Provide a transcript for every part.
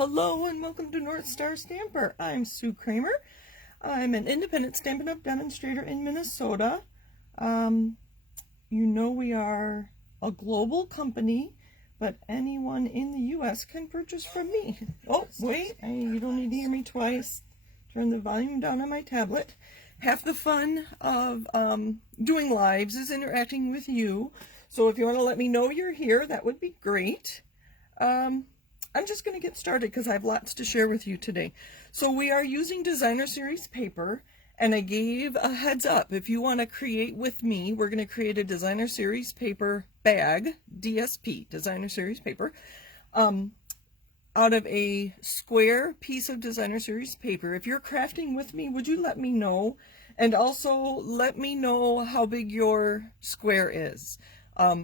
Hello and welcome to North Star Stamper. I'm Sue Kremer. I'm an independent Stampin' Up! Demonstrator in Minnesota. You know we are a global company, but anyone in the U.S. can purchase from me. Oh, wait, you don't need to hear me twice. Turn the volume down on my tablet. Half the fun of doing lives is interacting with you. So if you want to let me know you're here, that would be great. I'm just going to get started because I have lots to share with you today. So we are using Designer Series paper, and I gave a heads up. If you want to create with me, we're going to create a Designer Series paper bag, DSP, Designer Series paper, out of a square piece of Designer Series paper. If you're crafting with me, would you let me know? And also let me know how big your square is.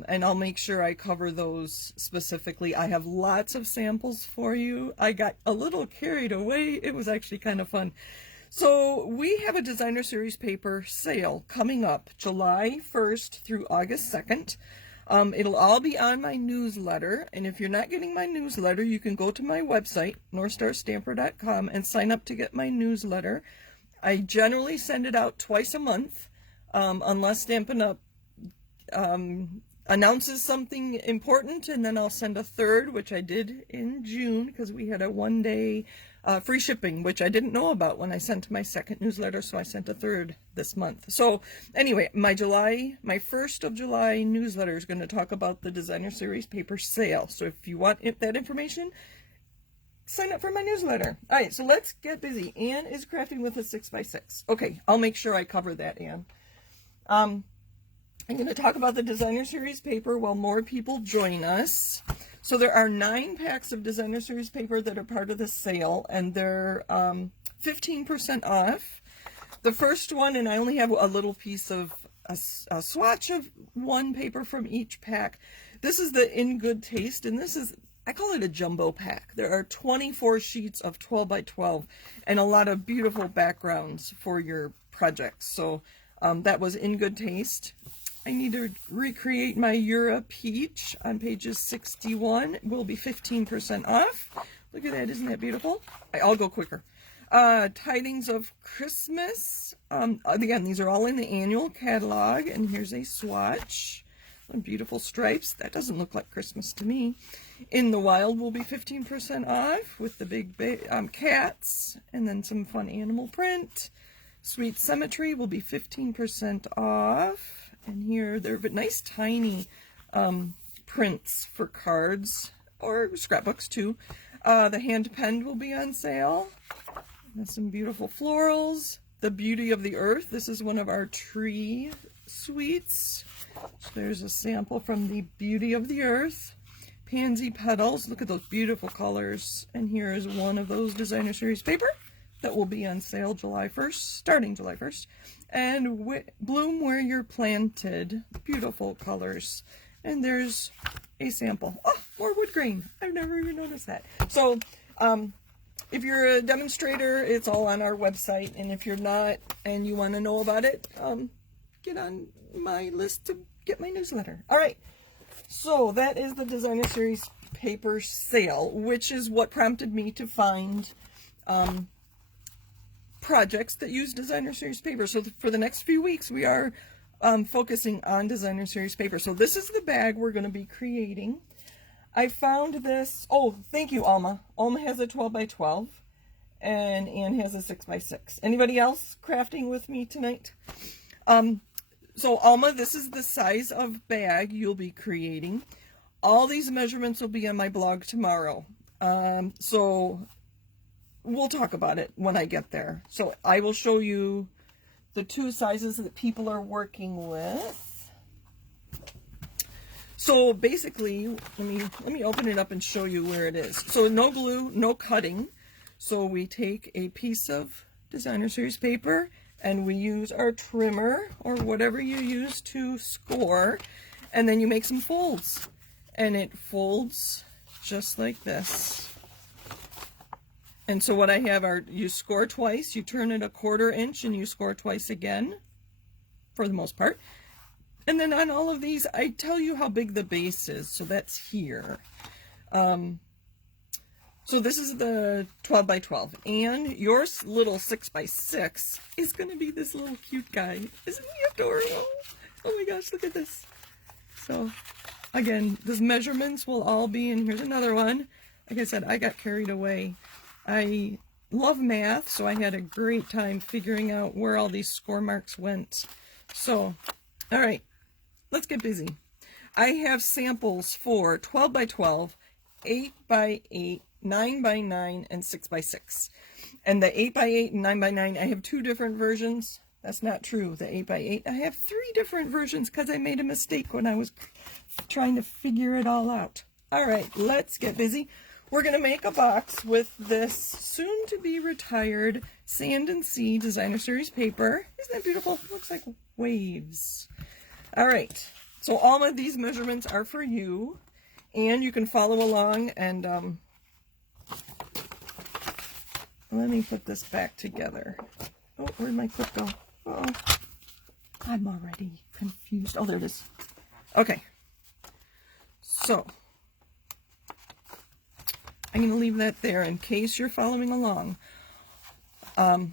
And I'll make sure I cover those specifically. I have lots of samples for you. I got a little carried away. It was actually kind of fun. So we have a Designer Series paper sale coming up July 1st through August 2nd. It'll all be on my newsletter. And if you're not getting my newsletter, you can go to my website, northstarstamper.com, and sign up to get my newsletter. I generally send it out twice a month, unless Stampin' Up! Announces something important, and then I'll send a third, which I did in June because we had a one-day free shipping, which I didn't know about when I sent my second newsletter, so I sent a third this month. So anyway, my 1st of July newsletter is going to talk about the Designer Series paper sale. So if you want that information, sign up for my newsletter. All right, so let's get busy. Anne is crafting with a 6x6. Okay, I'll make sure I cover that, Anne. I'm going to talk about the Designer Series paper while more people join us. So there are 9 packs of Designer Series paper that are part of the sale, and they're 15% off. The first one, and I only have a little piece of a swatch of one paper from each pack. This is the In Good Taste, and this is, I call it a jumbo pack. There are 24 sheets of 12 by 12 and a lot of beautiful backgrounds for your projects. So that was In Good Taste. I need to recreate my Eura Peach on pages 61. It will be 15% off. Look at that, isn't that beautiful? I'll go quicker. Tidings of Christmas. Again, these are all in the annual catalog, and here's a swatch. Beautiful stripes. That doesn't look like Christmas to me. In the Wild will be 15% off with the big cats, and then some fun animal print. Sweet Symmetry will be 15% off. And here, they're nice tiny prints for cards or scrapbooks too. The hand penned will be on sale. And some beautiful florals. The Beauty of the Earth. This is one of our tree suites. So there's a sample from the Beauty of the Earth. Pansy Petals. Look at those beautiful colors. And here is one of those Designer Series paper that will be on sale July 1st, starting July 1st. And Bloom Where You're Planted. Beautiful colors. And there's a sample. Oh, more wood grain. I've never even noticed that. So, if you're a demonstrator, it's all on our website. And if you're not and you want to know about it, get on my list to get my newsletter. All right. So, that is the Designer Series paper sale, which is what prompted me to find projects that use Designer Series paper. So for the next few weeks, we are focusing on Designer Series paper. So this is the bag we're going to be creating. I found this. Oh, thank you, Alma. Alma has a 12 by 12, and Anne has a 6 by 6. Anybody else crafting with me tonight? So Alma, this is the size of bag you'll be creating. All these measurements will be on my blog tomorrow. So we'll talk about it when I get there. So I will show you the 2 sizes that people are working with. So basically, let me open it up and show you where it is. So no glue, no cutting. So we take a piece of Designer Series paper and we use our trimmer or whatever you use to score, and then you make some folds, and it folds just like this. And so what I have are, you score twice, you turn it 1/4 inch, and you score twice again, for the most part. And then on all of these, I tell you how big the base is, so that's here. So this is the 12 by 12, and your little 6 by 6 is going to be this little cute guy. Isn't he adorable? Oh my gosh, look at this. So again, the measurements will all be in. Here's another one. Like I said, I got carried away. I love math, so I had a great time figuring out where all these score marks went. So, all right, let's get busy. I have samples for 12 by 12, 8 by 8, 9 by 9, and 6 by 6. And the 8 by 8 and 9 by 9, I have 2 different versions. That's not true. The 8 by 8, I have 3 different versions because I made a mistake when I was trying to figure it all out. All right, let's get busy. We're going to make a box with this soon-to-be retired Sand and Sea Designer Series paper. Isn't that beautiful? It looks like waves. All right, so all of these measurements are for you, and you can follow along. And let me put this back together. Oh, where'd my clip go? Oh, I'm already confused. Oh, there it is. Okay, so I'm going to leave that there in case you're following along. Oh,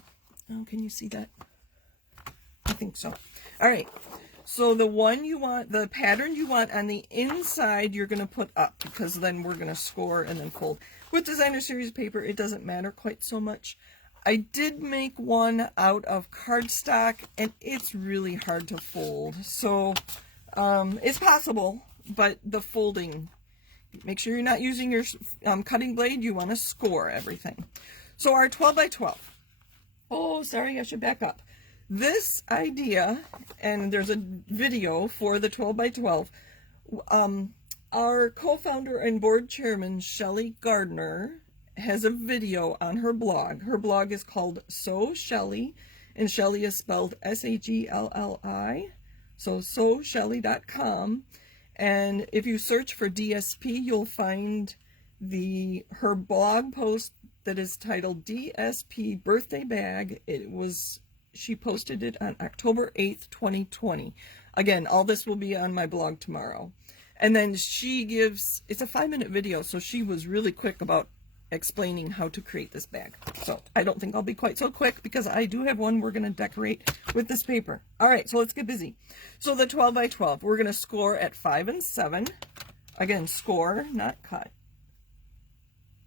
can you see that? I think so. All right. So the one you want, the pattern you want on the inside, you're going to put up, because then we're going to score and then fold. With Designer Series paper, it doesn't matter quite so much. I did make one out of cardstock, and it's really hard to fold. So it's possible, but the folding, make sure you're not using your cutting blade. You want to score everything. So our 12 by 12. Oh, sorry, I should back up. This idea, and there's a video for the 12 by 12. Our co-founder and board chairman, Shelli Gardner, has a video on her blog. Her blog is called So Shelli, and Shelli is spelled S-H-E-L-L-I. So SoShelli.com. And if you search for DSP, you'll find her blog post that is titled DSP Birthday Bag. She posted it on October 8th, 2020. Again, all this will be on my blog tomorrow. And then it's a 5-minute video, so she was really quick about explaining how to create this bag. So I don't think I'll be quite so quick, because I do have one we're going to decorate with this paper. All right, so let's get busy. So the 12 by 12, we're going to score at 5 and 7. Again, score, not cut.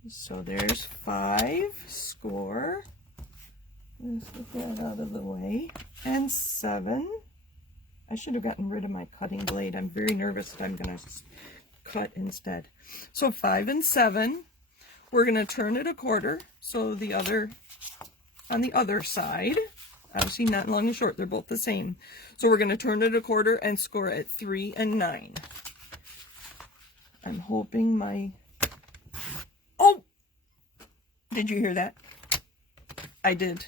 So there's 5, score. Let's get that out of the way. And 7. I should have gotten rid of my cutting blade. I'm very nervous that I'm going to cut instead. So 5 and 7. We're going to turn it a quarter. So on the other side, obviously not long and short, they're both the same. So we're going to turn it a quarter and score at 3 and 9. I'm hoping oh! Did you hear that? I did.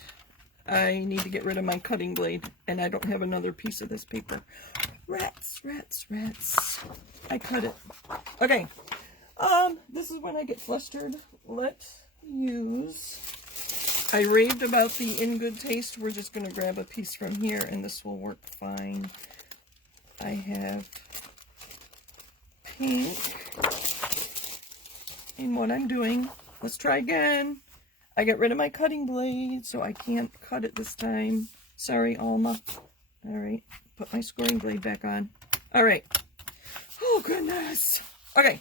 I need to get rid of my cutting blade, and I don't have another piece of this paper. Rats, rats, rats. I cut it. Okay. This is when I get flustered. Let's use... I raved about the In Good Taste. We're just going to grab a piece from here, and this will work fine. I have pink. And what I'm doing... Let's try again. I got rid of my cutting blade, so I can't cut it this time. Sorry, Alma. All right, put my scoring blade back on. All right. Oh, goodness. Okay,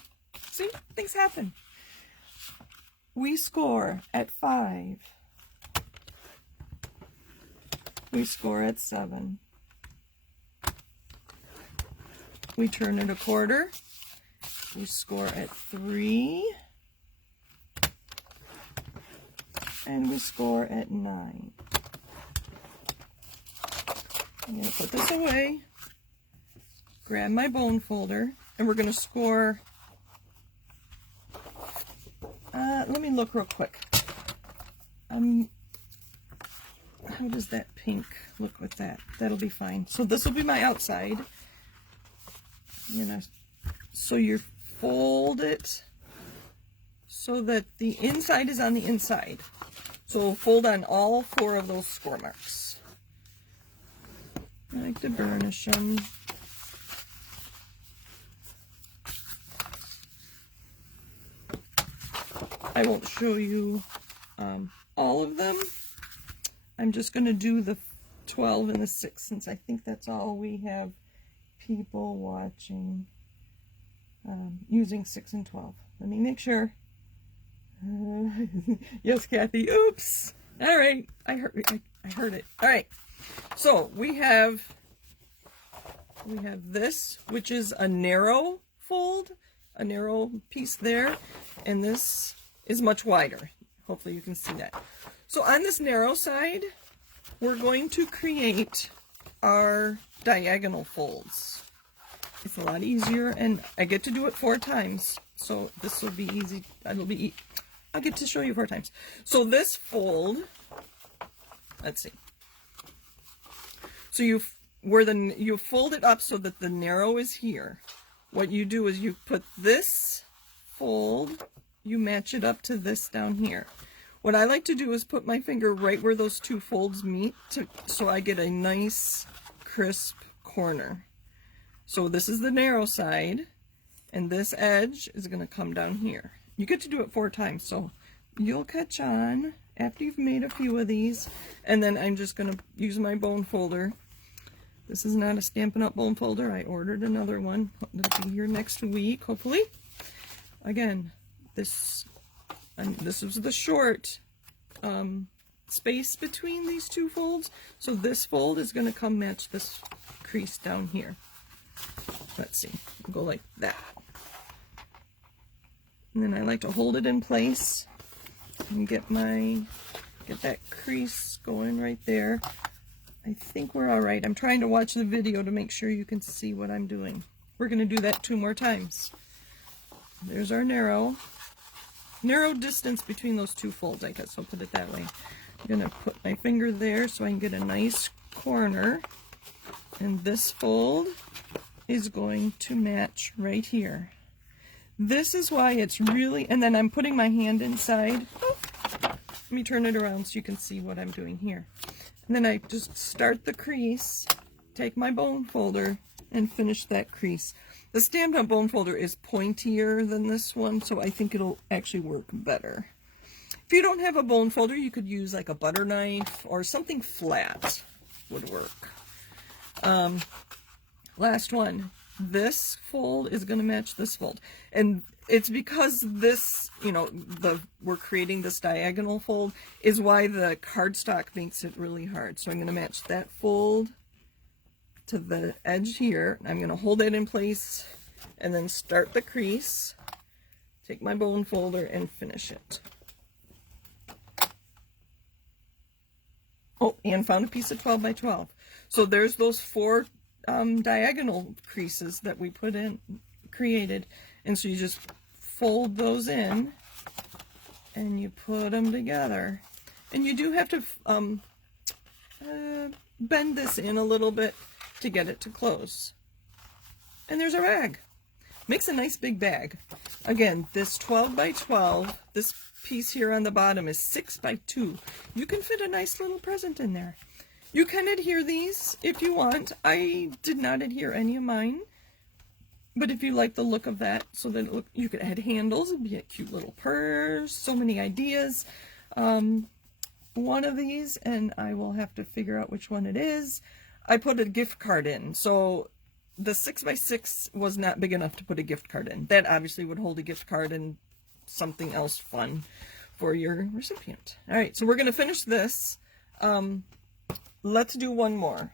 see, things happen. We score at 5. We score at 7. We turn it a quarter. We score at 3. And we score at 9. I'm going to put this away, grab my bone folder, and we're going to score. Let me look real quick. How does that pink look with that? That'll be fine. So this will be my outside. So you fold it so that the inside is on the inside. So fold on all 4 of those score marks. I like to burnish them. I won't show you all of them. I'm just going to do the 12 and the 6 since I think that's all we have people watching using 6 and 12. Let me make sure. Yes, Kathy. Oops. All right. I heard it. All right. So we have this, which is a narrow fold, a narrow piece there, and this is much wider. Hopefully you can see that. So on this narrow side, we're going to create our diagonal folds. It's a lot easier, and I get to do it 4 times, so this will be easy. I'll get to show you 4 times. So this fold, let's see. So you fold it up so that the narrow is here. What you do is you put this fold, you match it up to this down here. What I like to do is put my finger right where those 2 folds meet so I get a nice crisp corner. So this is the narrow side, and this edge is going to come down here. You get to do it 4 times, so you'll catch on after you've made a few of these. And then I'm just going to use my bone folder. This is not a Stampin' Up! Bone folder. I ordered another one. It'll be here next week, hopefully. Again, this is the short space between these 2 folds. So this fold is going to come match this crease down here. Let's see. I'll go like that. And then I like to hold it in place and get that crease going right there. I think we're all right. I'm trying to watch the video to make sure you can see what I'm doing. We're going to do that 2 more times. There's our narrow distance between those 2 folds, I guess I'll put it that way. I'm going to put my finger there so I can get a nice corner. And this fold is going to match right here. This is why it's really, and then I'm putting my hand inside. Oh, let me turn it around so you can see what I'm doing here. And then I just start the crease, take my bone folder, and finish that crease. The Stampin' Up! Bone folder is pointier than this one, so I think it'll actually work better. If you don't have a bone folder, you could use like a butter knife or something flat would work. Last one. This fold is going to match this fold. And it's because this, we're creating this diagonal fold is why the cardstock makes it really hard. So I'm going to match that fold to the edge here. I'm going to hold it in place and then start the crease, take my bone folder and finish it. Oh, and found a piece of 12 by 12. So there's those 4 diagonal creases that we created, and so you just fold those in and you put them together, and you do have to bend this in a little bit to get it to close. And there's our bag. Makes a nice big bag. Again, this 12 by 12, this piece here on the bottom is 6 by 2. You can fit a nice little present in there. You can adhere these if you want. I did not adhere any of mine, but if you like the look of that, so then you could add handles and be a cute little purse. So many ideas. One of these, and I will have to figure out which one it is. I put a gift card in, so the 6 by 6 was not big enough to put a gift card in. That obviously would hold a gift card and something else fun for your recipient. All right, so we're going to finish this. Let's do one more.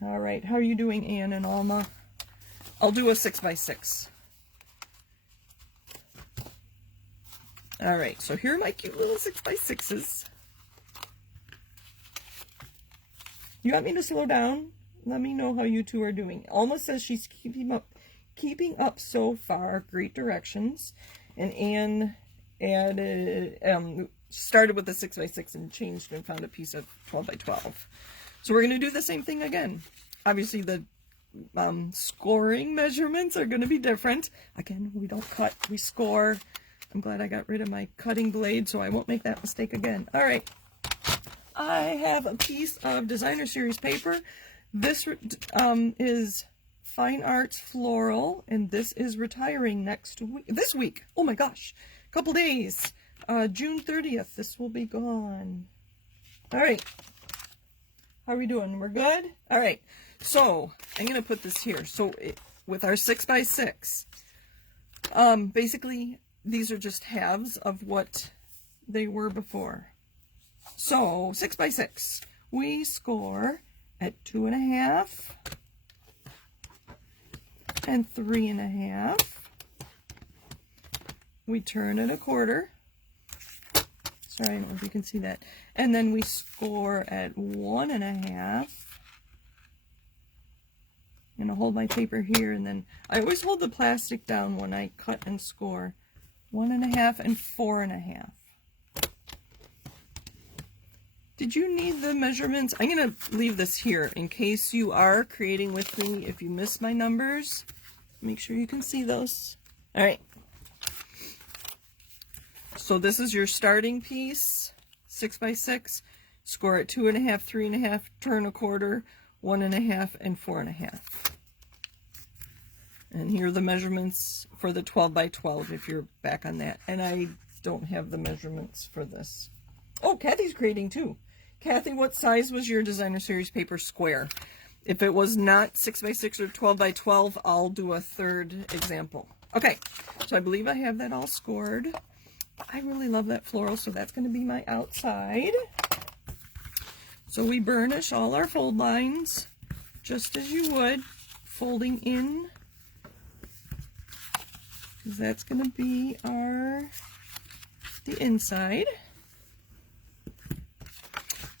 All right, how are you doing, Anne and Alma? I'll do a 6 by 6. All right, so here are my cute little 6 by 6s. You want me to slow down? Let me know how you 2 are doing. Alma says she's keeping up so far. Great directions. And Anne added, started with the 6 by 6 and changed and found a piece of 12 by 12. So we're going to do the same thing again. Obviously the scoring measurements are going to be different. Again, we don't cut, we score. I'm glad I got rid of my cutting blade so I won't make that mistake again. All right. I have a piece of designer series paper. This is Fine Arts Floral, and this is retiring this week. Oh my gosh, a couple days. June 30th, this will be gone. All right. How are we doing? We're good? All right. So I'm going to put this here. So with our 6x6, basically these are just halves of what they were before. So 6x6, we score at 2.5 and 3.5. We turn at 1/4. Sorry, I don't know if you can see that. And then we score at 1.5. I'm going to hold my paper here, and then I always hold the plastic down when I cut and score. 1.5 and 4.5. Did you need the measurements? I'm going to leave this here in case you are creating with me. If you miss my numbers, make sure you can see those. All right. So this is your starting piece, 6x6. Score at 2.5, 3.5, turn 1/4, 1.5, and 4.5. And here are the measurements for the 12x12 if you're back on that. And I don't have the measurements for this. Oh, Kathy's creating too. Kathy, what size was your designer series paper square? If it was not 6x6 or 12x12, I'll do a third example. Okay, so I believe I have that all scored. I really love that floral, so that's going to be my outside. So we burnish all our fold lines just as you would, folding in, because that's going to be the inside.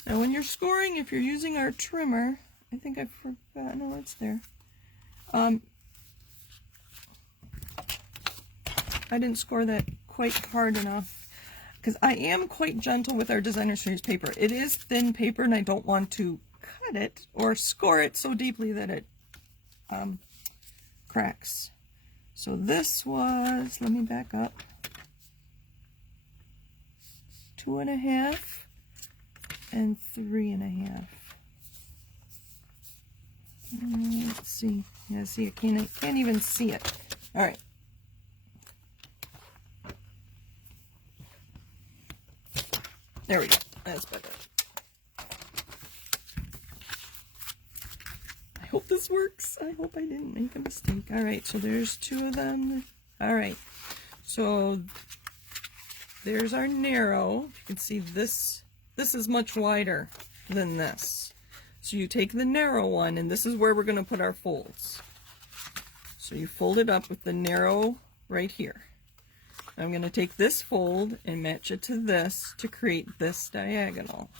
Now when you're scoring, if you're using our trimmer, I think I forgot, no, it's there. I didn't score that quite hard enough, because I am quite gentle with our designer series paper. It is thin paper, and I don't want to cut it or score it so deeply that it cracks. So this was, let me back up, 2.5 and 3.5. Let's see. Yeah, see, I can't even see it. All right. There we go. That's better. I hope this works. I hope I didn't make a mistake. All right, so there's 2 of them. All right, so there's our narrow. You can see this is much wider than this. So you take the narrow one, and this is where we're going to put our folds. So you fold it up with the narrow right here. I'm going to take this fold and match it to this to create this diagonal.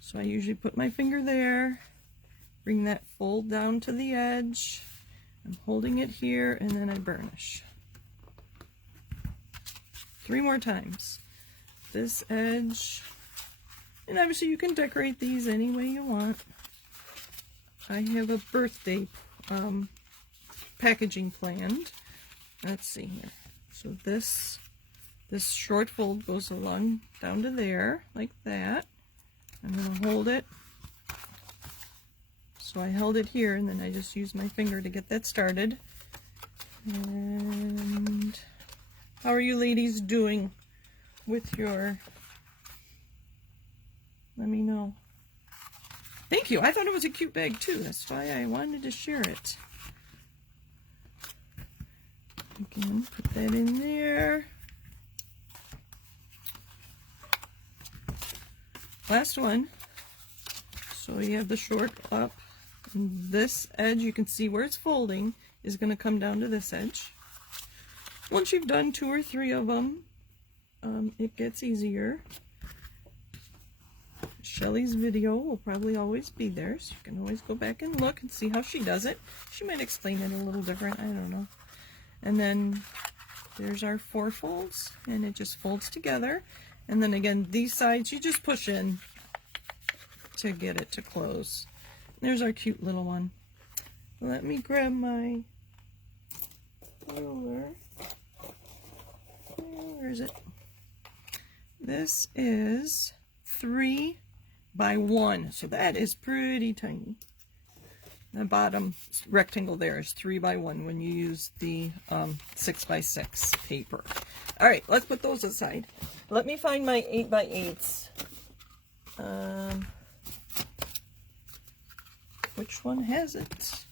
So I usually put my finger there, bring that fold down to the edge, I'm holding it here, and then I burnish. 3 more times. This edge, and obviously you can decorate these any way you want. I have a birthday packaging planned. Let's see here. So this short fold goes along down to there, like that. I'm going to hold it. So I held it here, and then I just used my finger to get that started. And how are you ladies doing with your... Let me know. Thank you. I thought it was a cute bag too. That's why I wanted to share it. Again, put that in there. Last one. So you have the short up, and this edge, you can see where it's folding, is going to come down to this edge. Once you've done 2 or 3 of them, it gets easier. Shelli's video will probably always be there, so you can always go back and look and see how she does it. She might explain it a little different, I don't know. And then there's our 4 folds, and it just folds together. And then again, these sides you just push in to get it to close. There's our cute little one. Let me grab my ruler. Where is it? This is 3 by 1, so that is pretty tiny. The bottom rectangle there is 3 by 1 when you use the 6 by 6 paper. All right, let's put those aside. Let me find my 8 by 8s. Which one has it?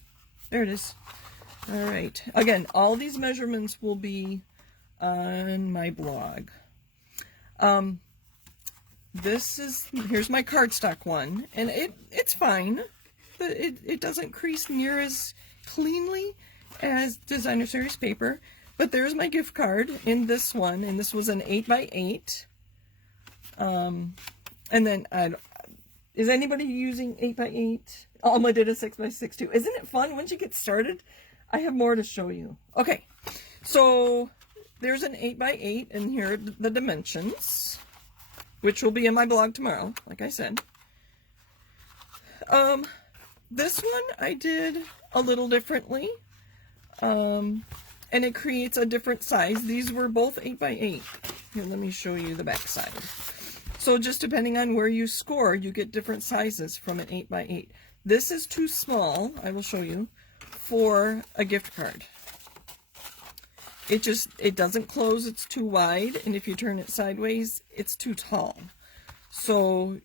There it is. All right. Again, all these measurements will be on my blog. Here's my cardstock one, and it's fine. But it doesn't crease near as cleanly as designer series paper. But there's my gift card in this one, and this was an 8 by 8. And then is anybody using 8 by 8? Alma did a 6 by 6 too. Isn't it fun once you get started? I have more to show you. Okay, so there's an 8 by 8, and here are the dimensions, which will be in my blog tomorrow, like I said. This one I did a little differently, and it creates a different size. These were both 8 by 8. Here, let me show you the back side. So just depending on where you score, you get different sizes from an 8 by 8. This is too small, I will show you, for a gift card. It doesn't close, it's too wide, and if you turn it sideways, it's too tall. So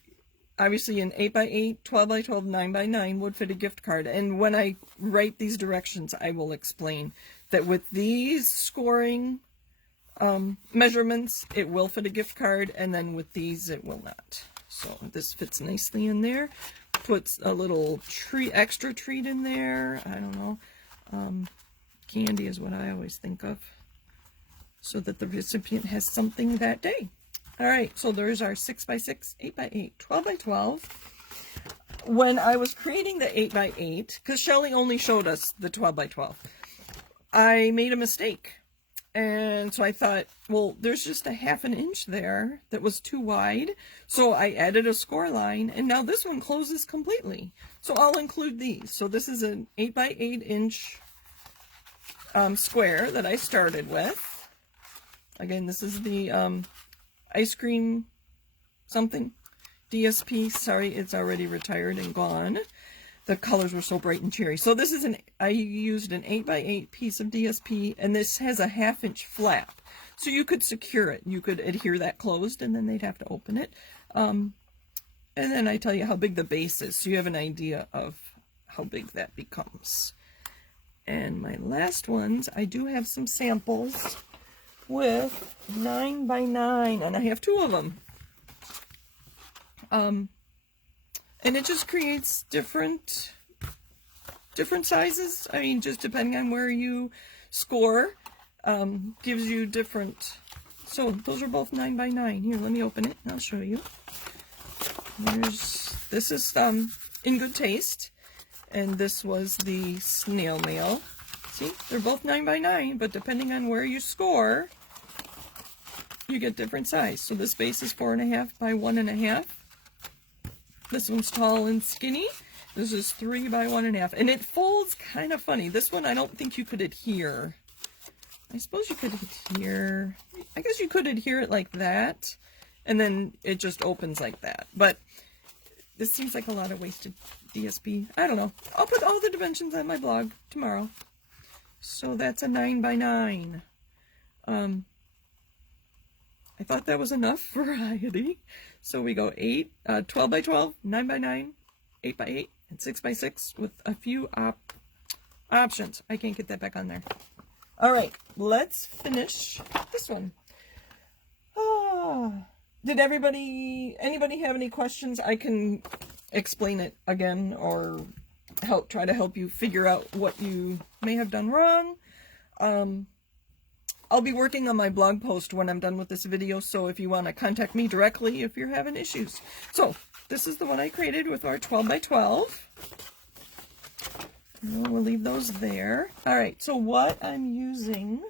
obviously an 8 by 8, 12 by 12, 9 by 9 would fit a gift card. And when I write these directions, I will explain that with these scoring measurements, it will fit a gift card, and then with these, it will not. So this fits nicely in there. Puts a little extra treat in there. I don't know. Candy is what I always think of, so that the recipient has something that day. All right, so there's our 6 by 6, 8 by 8, 12 by 12. When I was creating the 8 by 8, because Shelli only showed us the 12 by 12, I made a mistake. And so I thought, well, there's just a 1/2 inch there that was too wide. So I added a score line, and now this one closes completely. So I'll include these. So this is an 8 by 8 inch square that I started with. Again, this is the ice cream something. DSP, sorry, it's already retired and gone. The colors were so bright and cheery. So this is I used an 8 by 8 piece of DSP, and this has a 1/2 inch flap. So you could secure it. You could adhere that closed, and then they'd have to open it. And then I tell you how big the base is, so you have an idea of how big that becomes. And my last ones, I do have some samples with 9 by 9, and I have 2 of them. And it just creates different sizes. I mean, just depending on where you score, gives you different. So those are both 9 by 9. Here, let me open it and I'll show you. This is In Good Taste, and this was the snail mail. See, they're both 9 by 9, but depending on where you score, you get different size. So this base is 4.5 by 1.5. This one's tall and skinny. This is 3 by 1.5. And it folds kind of funny. This one, I don't think you could adhere. I suppose you could adhere. I guess you could adhere it like that. And then it just opens like that. But this seems like a lot of wasted DSP. I don't know. I'll put all the dimensions on my blog tomorrow. So that's a 9 by 9. I thought that was enough variety. So we go 12 by 12, 9 by 9, 8 by 8, and 6 by 6 with a few options. I can't get that back on there. All right, let's finish this one. Did anybody have any questions? I can explain it again or try to help you figure out what you may have done wrong. I'll be working on my blog post when I'm done with this video, so if you want to contact me directly if you're having issues. So, this is the one I created with our 12 by 12. We'll leave those there. Alright, so what I'm using,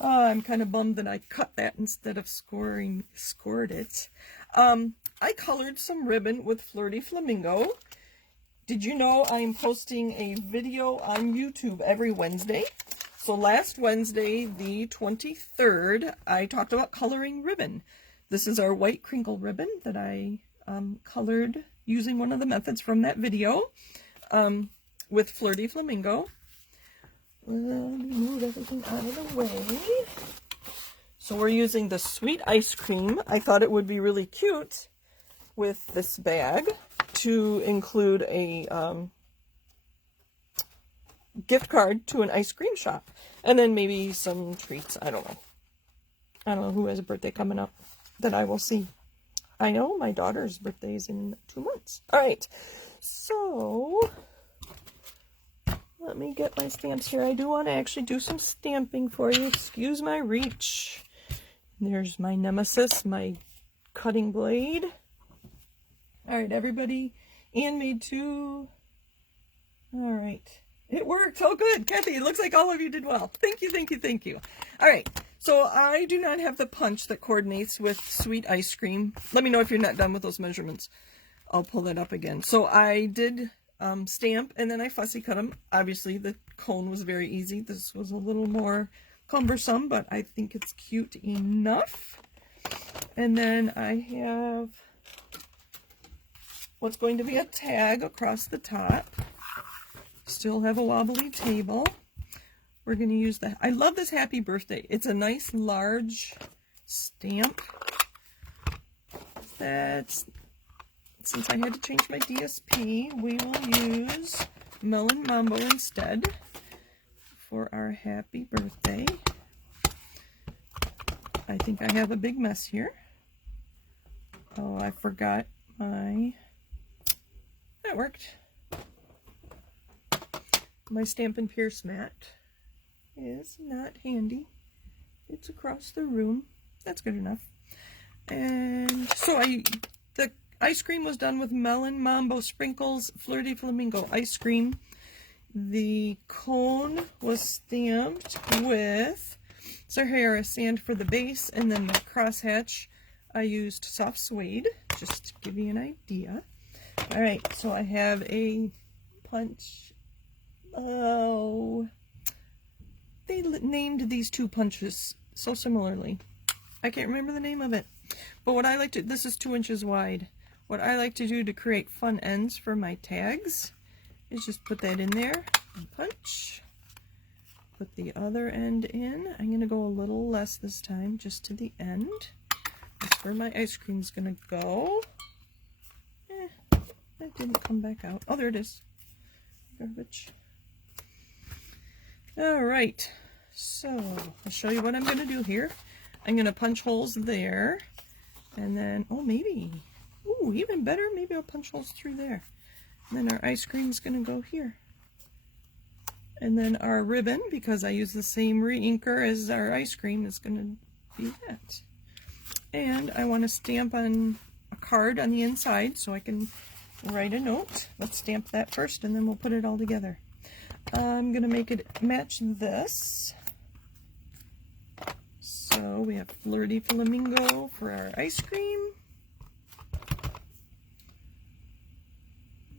I'm kind of bummed that I cut that instead of scored it. I colored some ribbon with Flirty Flamingo. Did you know I'm posting a video on YouTube every Wednesday? So last Wednesday, the 23rd, I talked about coloring ribbon. This is our white crinkle ribbon that I colored using one of the methods from that video. with Flirty Flamingo. Let me move everything out of the way. So we're using the sweet ice cream. I thought it would be really cute with this bag to include a gift card to an ice cream shop. And then maybe some treats. I don't know. I don't know who has a birthday coming up that I will see. I know my daughter's birthday is in 2 months. All right. So let me get my stamps here. I do want to actually do some stamping for you. Excuse my reach. There's my nemesis, my cutting blade. All right, everybody. Anne made 2. All right. It worked. Oh, good. Kathy, it looks like all of you did well. Thank you, thank you, thank you. All right. So I do not have the punch that coordinates with sweet ice cream. Let me know if you're not done with those measurements. I'll pull that up again. So I did stamp, and then I fussy cut them. Obviously, the cone was very easy. This was a little more cumbersome, but I think it's cute enough. And then I have what's going to be a tag across the top. Still have a wobbly table. We're going to use the, I love this happy birthday. It's a nice large stamp. That's, since I had to change my DSP, we will use Melon Mambo instead for our happy birthday. I think I have a big mess here. Oh, I forgot my, that worked. My Stampin' Pierce mat is not handy. It's across the room. That's good enough. And so the ice cream was done with Melon Mambo Sprinkles Flirty Flamingo ice cream. The cone was stamped with Sahara sand for the base, and then the crosshatch I used soft suede, just to give you an idea. All right, so I have a punch. Oh, they named these 2 punches so similarly. I can't remember the name of it. But what I like to, this is 2 inches wide. What I like to do to create fun ends for my tags is just put that in there and punch. Put the other end in. I'm going to go a little less this time, just to the end. That's where my ice cream's going to go. That didn't come back out. Oh, there it is. Garbage. All right, so I'll show you what I'm going to do here. I'm going to punch holes there, and then, oh, maybe, ooh, even better, maybe I'll punch holes through there. And then our ice cream is going to go here. And then our ribbon, because I use the same re-inker as our ice cream, is going to be that. And I want to stamp on a card on the inside so I can write a note. Let's stamp that first, and then we'll put it all together. I'm going to make it match this. So we have Flirty Flamingo for our ice cream.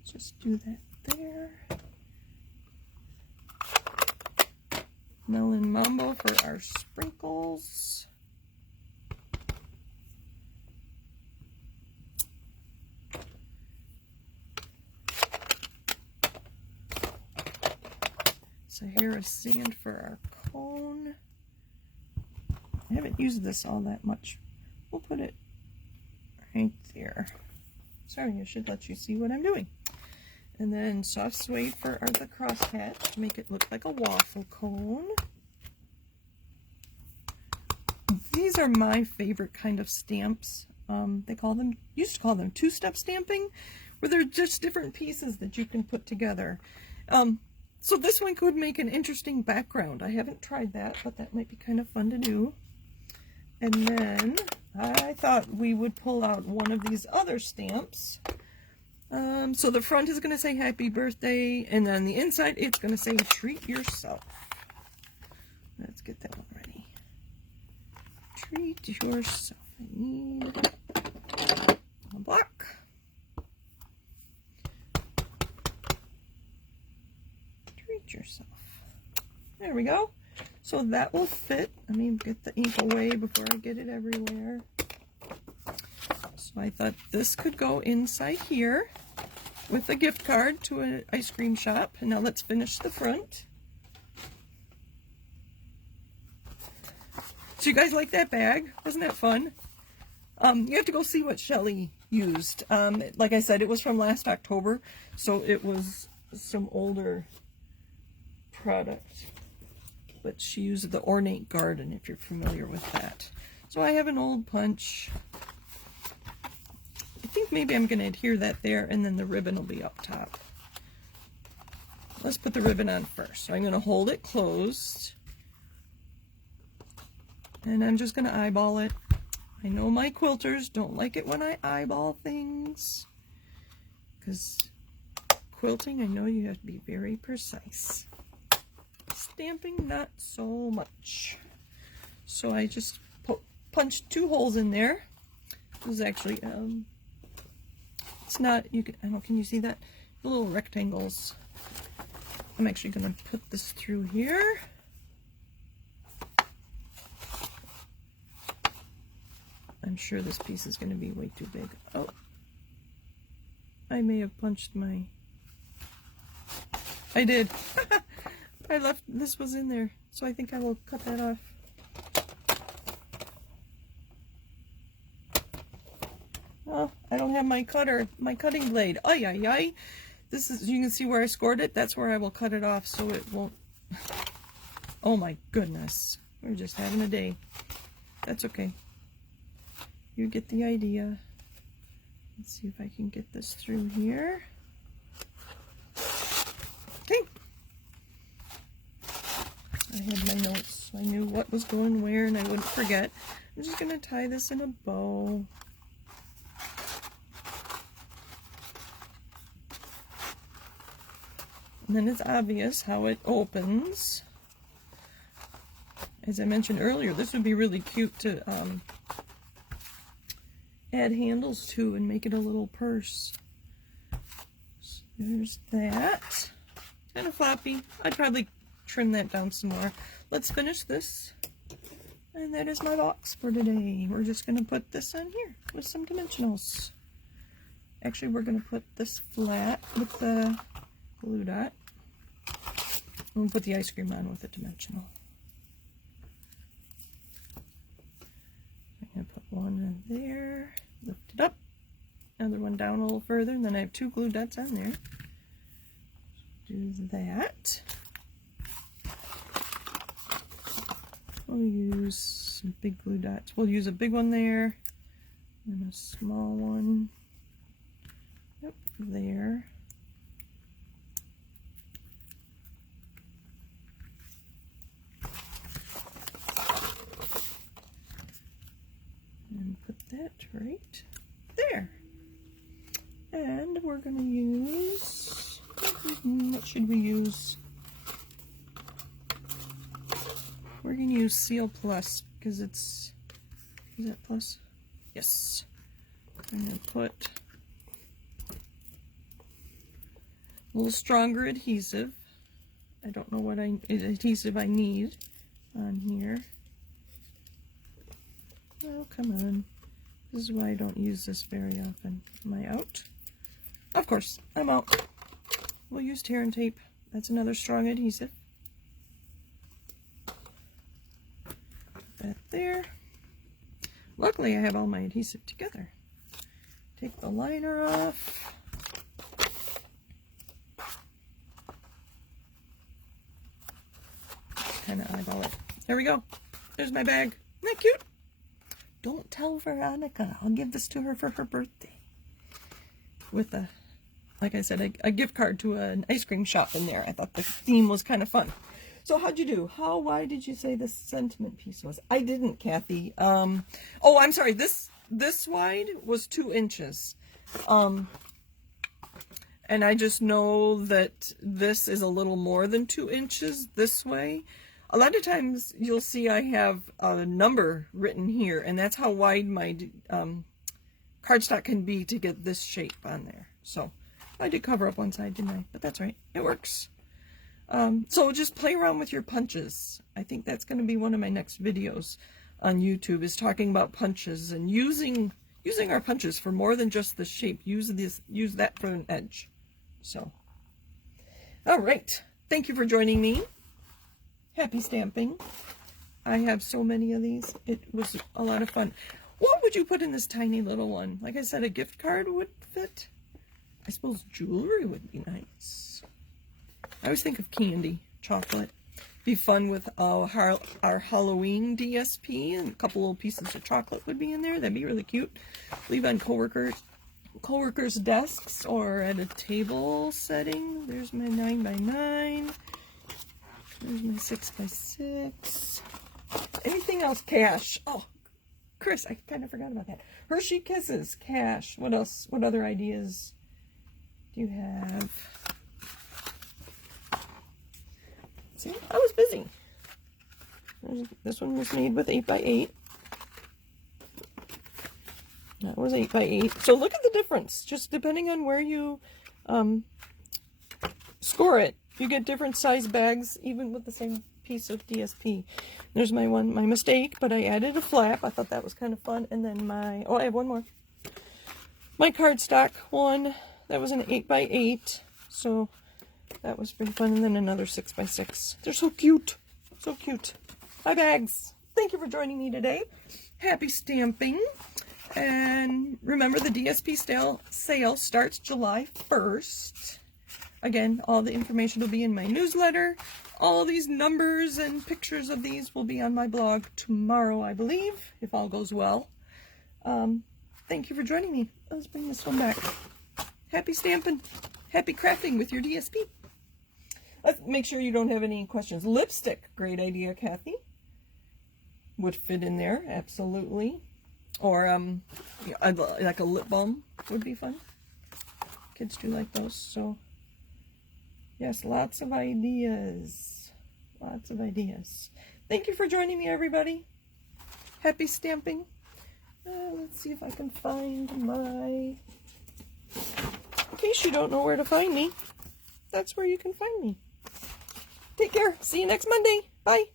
Just do that there. Melon Mambo for our sprinkles. Sahara sand for our cone. I haven't used this all that much. We'll put it right there. Sorry, I should let you see what I'm doing. And then soft suede for the crosshatch to make it look like a waffle cone. These are my favorite kind of stamps. They used to call them two-step stamping, where they're just different pieces that you can put together. So this one could make an interesting background. I haven't tried that, but that might be kind of fun to do. And then I thought we would pull out one of these other stamps. So the front is going to say happy birthday, and then the inside it's going to say treat yourself. Let's get that one ready. Treat yourself. I need a block. Treat yourself. There we go. So that will fit. Let me get the ink away before I get it everywhere. So I thought this could go inside here. with a gift card to an ice cream shop. And now let's finish the front. So you guys like that bag? Wasn't that fun? You have to go see what Shelli used. Like I said, it was from last October, so it was some older product. But she used the Ornate Garden, if you're familiar with that. So I have an old punch. I think maybe I'm going to adhere that there, and then the ribbon will be up top. Let's put the ribbon on first. So I'm going to hold it closed. And I'm just going to eyeball it. I know my quilters don't like it when I eyeball things, because quilting, I know you have to be very precise. Stamping, not so much. So I just punched 2 holes in there. This is actually, it's not, you can, I don't know, can you see that? The little rectangles. I'm actually going to put this through here. I'm sure this piece is going to be way too big. Oh, I may have punched my... I did. I left, this was in there, so I think I will cut that off. Oh, I don't have my cutter, my cutting blade. Ay, ay, ay. This is, you can see where I scored it. That's where I will cut it off so it won't... Oh my goodness. We're just having a day. That's okay. You get the idea. Let's see if I can get this through here. Okay. I had my notes, so I knew what was going where and I wouldn't forget. I'm just going to tie this in a bow. And then it's obvious how it opens. As I mentioned earlier, this would be really cute to add handles to and make it a little purse. So there's that. Kind of floppy. I'd probably trim that down some more. Let's finish this. And that is my box for today. We're just going to put this on here with some dimensionals. Actually, we're going to put this flat with the glue dot. And we'll put the ice cream on with a dimensional. I'm going to put one in there. Lift it up. Another one down a little further. And then I have 2 glue dots on there. Do that. We'll use some big glue dots. We'll use a big one there and a small one. Yep, there. And put that right there. And we're going to use, what should we use? We're going to use Seal Plus because it's, is that plus? Yes. I'm going to put a little stronger adhesive. I don't know what adhesive I need on here. Oh, come on. This is why I don't use this very often. Am I out? Of course, I'm out. We'll use tear and tape. That's another strong adhesive. That there. Luckily I have all my adhesive together. Take the liner off. Kind of eyeball it. There we go. There's my bag. Isn't that cute? Don't tell Veronica. I'll give this to her for her birthday. With a, like I said, a gift card to an ice cream shop in there. I thought the theme was kind of fun. So how'd you do? How wide did you say the sentiment piece was? I didn't, Kathy. Oh, I'm sorry. This wide was 2 inches. And I just know that this is a little more than 2 inches this way. A lot of times you'll see I have a number written here, and that's how wide my cardstock can be to get this shape on there. So I did cover up one side, didn't I? But that's right. It works. So just play around with your punches. I think that's going to be one of my next videos on YouTube, is talking about punches and using our punches for more than just the shape. Use that for an edge. So, all right. Thank you for joining me. Happy stamping. I have so many of these. It was a lot of fun. What would you put in this tiny little one? Like I said, a gift card would fit. I suppose jewelry would be nice. I always think of candy, chocolate. Be fun with our Halloween DSP, and a couple little pieces of chocolate would be in there. That'd be really cute. Leave on coworkers' desks or at a table setting. There's my 9x9. There's my 6x6. Anything else? Cash. Oh, Chris, I kind of forgot about that. Hershey Kisses, cash. What else? What other ideas do you have? See, I was busy. This one was made with 8x8. That was 8x8. So look at the difference. Just depending on where you score it, you get different size bags, even with the same piece of DSP. There's my mistake, but I added a flap. I thought that was kind of fun. And then I have one more. My cardstock one, that was an 8x8. So that was pretty fun. And then another 6x6. They're so cute. So cute. My bags. Thank you for joining me today. Happy stamping. And remember, the DSP sale starts July 1st. Again, all the information will be in my newsletter. All these numbers and pictures of these will be on my blog tomorrow, I believe, if all goes well. Thank you for joining me. Let's bring this one back. Happy stamping. Happy crafting with your DSP. Let's make sure you don't have any questions. Lipstick. Great idea, Kathy. Would fit in there, absolutely. Or like a lip balm would be fun. Kids do like those, so yes, lots of ideas. Lots of ideas. Thank you for joining me, everybody. Happy stamping. Let's see if I can find my... In case you don't know where to find me, that's where you can find me. Take care. See you next Monday. Bye.